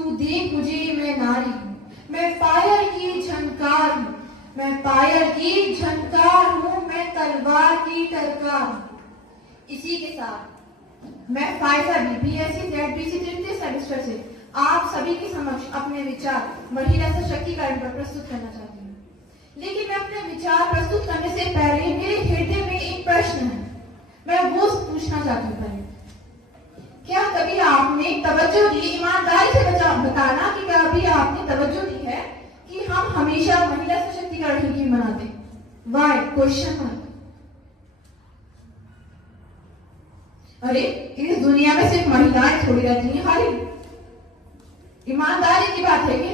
तू देख मुझे मैं नारी हूँ, मैं पायल की झनकार हूँ, मैं पायल की झनकार हूँ, मैं तलवार की टरकार हूँ। इसी के साथ मैं फायजा बीपीएससी जेडपीसी तृतीय सेमेस्टर से आप सभी के समक्ष अपने विचार महिला सशक्तिकरण पर प्रस्तुत करना चाहती हूँ। लेकिन मैं अपने विचार प्रस्तुत करने से पहले मेरे हृदय में एक प्रश्न है, मैं वो पूछना चाहती हूँ पहले, क्या कभी आपने तवज्जो दी, ईमानदारी से बताना कि कभी आपने तवज्जो दी है कि हम हमेशा महिला सशक्तिकरण की क्यों मनाते? वाई? Question mark. अरे इस दुनिया में सिर्फ महिलाएं थोड़ी रहती हैं खाली? ईमानदारी की बात है कि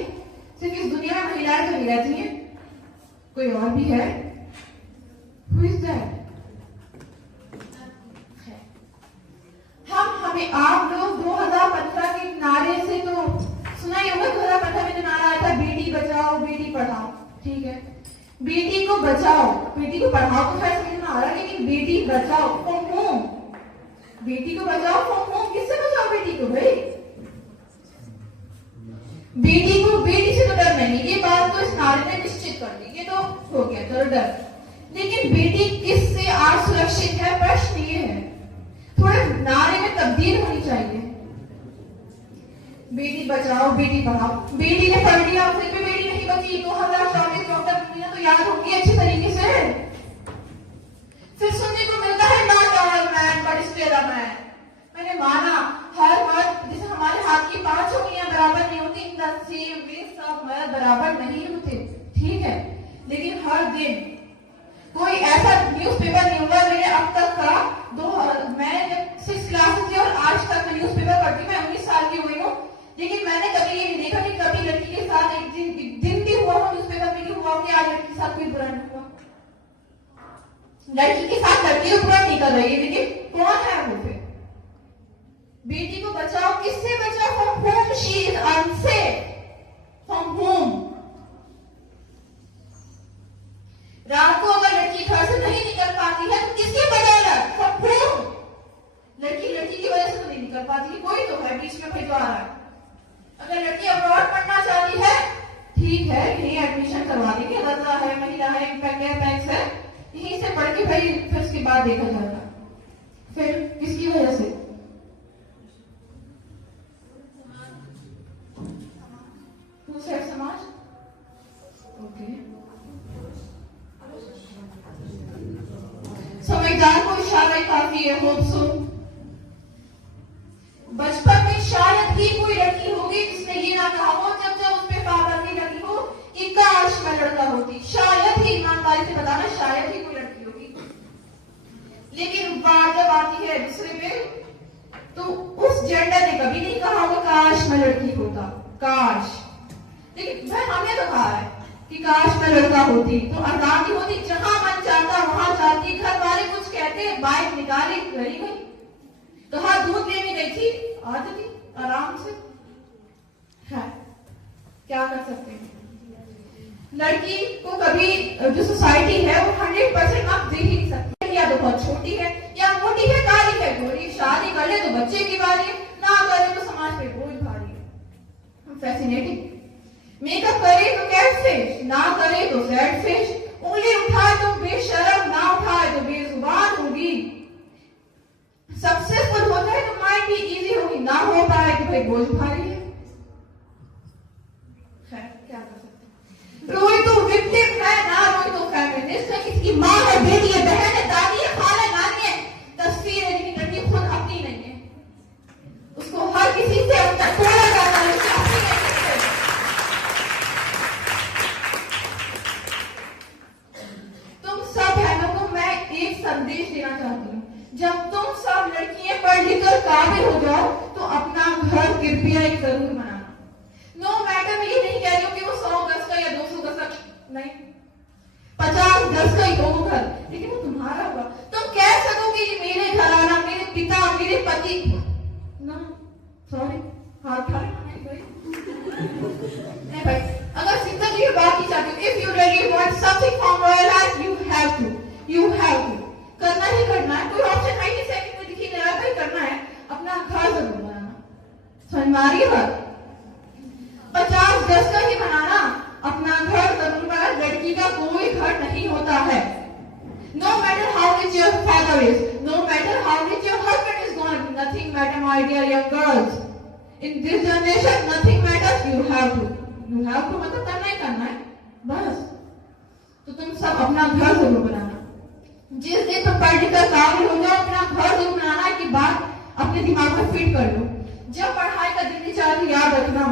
सिर्फ इस दुनिया में महिलाएं तो नहीं रहती हैं, कोई और भी है? Who is that? हमें आप लोग 2015 के नारे से तो सुना ही होगा। 2015 में जो नारा आया था, बेटी बचाओ बेटी पढ़ाओ, ठीक है, बेटी को बचाओ, बेटी को पढ़ाओ तो खैर समझ में आ रहा है, लेकिन बेटी बचाओ फ्रॉम होम, बेटी को बचाओ फ्रॉम होम, किससे बचाओ बेटी को भाई? बेटी को, बेटी से तो डर नहीं, ये बात तो इस नारे ने निश्चित कर दी, ये तो हो गया चलो डर, लेकिन बेटी किससे आज सुरक्षित है? प्रश्न ये है, थोड़ा नारे में तब्दील होनी चाहिए। बेटी बचाओ बेटी पढ़ाओ, बेटी ने पढ़ लिया, फिर भी बेटी नहीं बची। 2024 डॉक्टर मीना तो याद होगी अच्छी तरीके से। फिर सुनने को मिलता है not all man but still a man. मैंने माना हर मर्द, जैसे हमारे हाथ की 5 उंगलियां बराबर नहीं होती, इन द सेम वे सब मर्द बराबर नहीं होते, ठीक है, लेकिन हर दिन कोई ऐसा न्यूज़पेपर नहीं होगा मेरे अब तक का, मैं जब 6 क्लास थी और आज तक मैं न्यूज़पेपर पढ़ती, मैं 19 साल की हुई हूँ, लेकिन मैंने कभी ये नहीं देखा कि कभी लड़की के साथ एक दिन भी हुआ हो न्यूज़पेपर में कि हुआ कि आज लड़की के साथ कोई बुरा नहीं हुआ। लड़की के साथ लड़की तो बुरा नहीं कर रही है, लेकिन कौन है वो? फिर बेटी को बचाओ, किससे बचाओ? From home she is unsafe, from home. रात को अगर लड़की घर से नहीं निकल पाती है तो किसके बगैर? From home. लड़की की वजह से तो नहीं निकल पाती है, कोई तो है बीच में कोई तो आ रहा है। अगर लड़की अब्रॉड पढ़ना चाहती है, ठीक है, यही एडमिशन करवा देंगे, रजा है, महिला है, पैक्स है, यहीं से पढ़ के भाई फिर उसके बाद देखा जाएगा। फिर किसकी वजह से? समाज। ओके, संविधान को इशारा काफी है, होप सो। बचपन में शायद ही कोई लड़की होगी जिसने ये ना कहा हो जब जब उस पर पाबंदी लगी हो कि काश मैं लड़का होती, शायद ही, ईमानदारी से बताना, शायद ही कोई लड़की होगी। लेकिन बात जब आती है दूसरे पे, तो उस जेंडर ने कभी नहीं कहा होगा काश मैं लड़की होता, काश। लेकिन वह हमने तो कहा है कि काश मैं लड़का होती तो आजादी होती, जहां मन चाहता वहां जाती, घर वाले कुछ कहते, बाइक निकाली, घरी गई, तो हाँ दूध लेने गई थी, आती थी आराम से, है क्या कर सकते हैं। लड़की को कभी जो सोसाइटी है वो 100% आप दे ही नहीं सकती, या तो बहुत छोटी है, या मोटी है, काली है, गोरी, शादी कर ले तो बच्चे की बारी है, ना करे तो समाज पे बोझ भारी है। फैसिनेटिंग। मेकअप करे तो कैटफिश, ना करे तो सैड फिश, उंगली उठाए तो बेशरम, ना उठाए तो बेजुबान होगी। सक्सेसफुल हो जाए तो माइंड भी इजी होगी, ना हो पाए तो भाई बोझ भारी है। क्या कर सकते? रोई तो विक्टिम है, ना रोई तो फेमिनिस्ट है, किसी की माँ है, बेटी है, बहन है, दादी है, खाला है, नानी है, तस्वीर है, लेकिन लड़की खुद अपनी नहीं है, उसको हर किसी से तोड़ा जाता है, उसकी अपनी नहीं है। संदेश देना चाहती हूँ, जब तुम सब लड़कियां पढ़ लिख कर काबिल हो जाओ तो अपना घर कृपया एक जरूर बनाना। नो मैटर, मैं ये नहीं कह रही हूँ कि वो 100 गज का या 200 गज का नहीं, 50 गज का ही हो घर, लेकिन वो तुम्हारा होगा। तुम कह सकोगे ये मेरे घराना, मेरे पिता, मेरे पति, ना सॉरी, हाथ उठा नहीं भाई, अगर जिंदगी में बात ही चाहते हो, if you really want something from your life, you have to करना ही करना है, कोई ऑप्शन है नहीं, सेकंड में दिखी नहीं रहा, भाई करना है, अपना घर जरूर बनाना। समझ में आ रही है बात? 10 का ही बनाना। अपना घर जरूर बना, लड़की का कोई घर नहीं होता है। No matter how rich your father is, no matter how rich your husband is gonna be, nothing matter, my dear young girls. In this generation, nothing matters. You have to मतलब करना ही करना है, बस। तो तुम सब अपना घर जरूर बनाना। जिस दिन तुम पढ़ लिख कर काबिल हो जाओ, अपना घर जरूर बनाना की बात अपने दिमाग में फिट कर लो। जब पढ़ाई का दिन चाहे याद रखना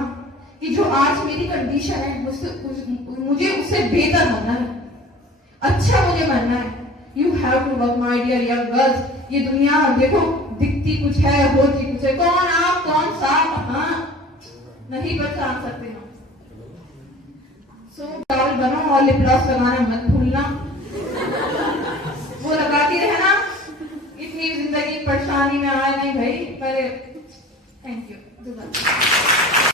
कि जो आज मेरी कंडीशन है मुझे उससे बेहतर बनना है, अच्छा मुझे बनना है। You have to work my dear young girls. ये दुनिया देखो दिखती कुछ है, होती कुछ है। कौन आप कौन साफ, हाँ नहीं पहचान सकते हम। सो टावल बनो और लिप ग्लॉस लगाना मत भूलना, वो लगाती रहना। इतनी जिंदगी परेशानी में आए नहीं भाई, पर थैंक यू।